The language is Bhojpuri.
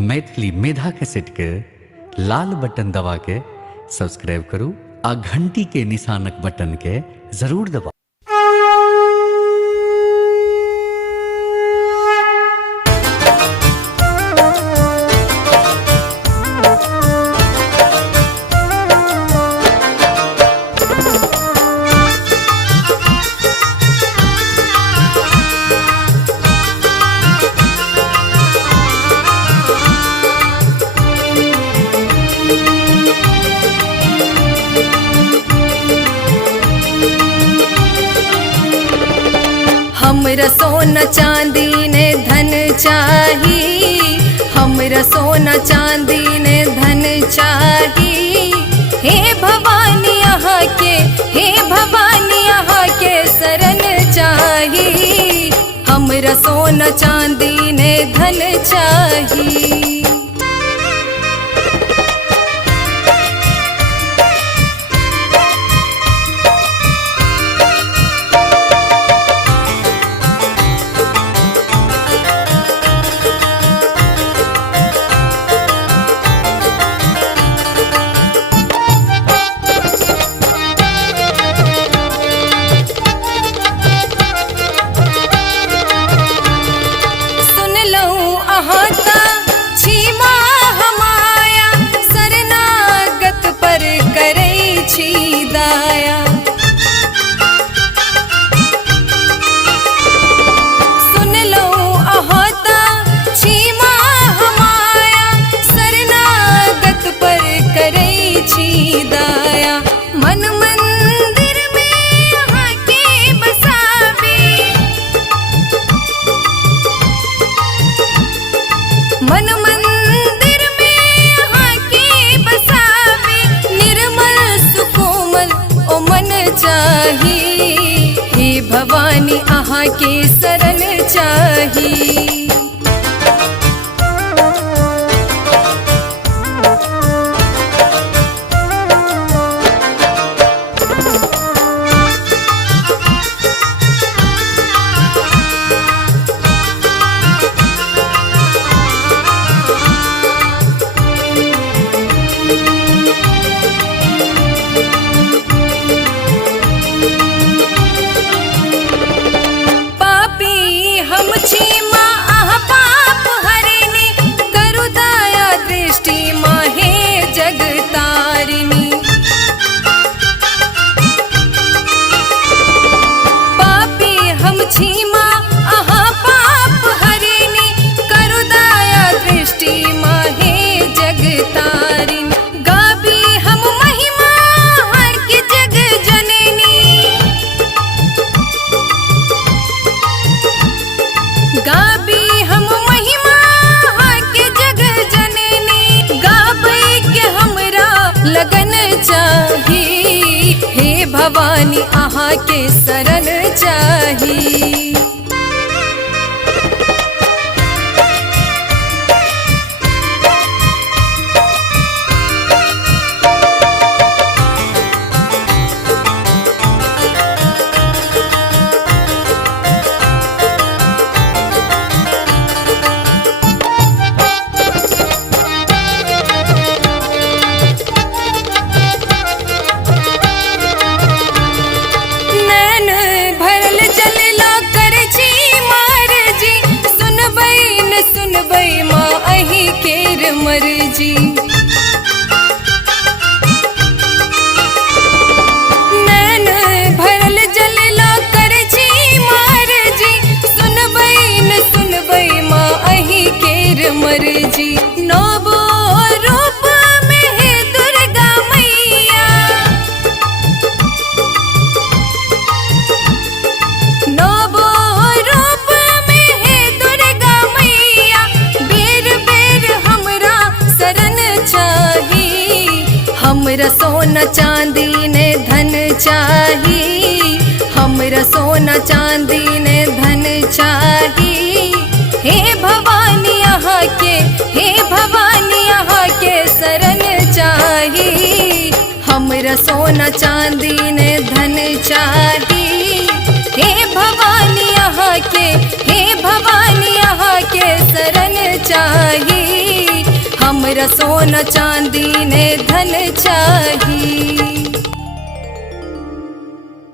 मैथिली मेधा कैसेट के लाल बटन दबा के सब्सक्राइब करू आ घंटी के निशानक बटन के जरूर दबाऊ। हमरा सोना चांदी ने धन चाही, हमरा सोना चांदी ने धन चाही। हे भवानी यहाँ के, हे भवानी यहाँ के शरण चाही। हमरा सोना चांदी ने धन चाही। मन मंदिर में यहाँ के बसावे, मन मंदिर में यहाँ के बसावे। निर्मल सुकोमल ओ मन चाही, हे भवानी आहा के शरण चाही। लगन चाही, हे भवानी आहा के शरण चाही। मर्जी नैन भरल जलला कर छी मारजी। सुनबई न सुनबई माँ अही केर मर्जी। नवो रूप में है दुर्गा मैया, नवो रूप में है दुर्गा मैया। बेर बेर शरण चाही, हमरा सोना चांदी ने धन चाही, हमरा सोना चांदी ने धन चाही। हे भवानी यहाँ के, हे भवानी यहाँ के शरण चाही। हमरा सोना चांदी ने धन चाही। हे भवानी यहाँ के, हे भवानी यहाँ के शरण चाही। हमरा सोना चांदी ने धन चाही।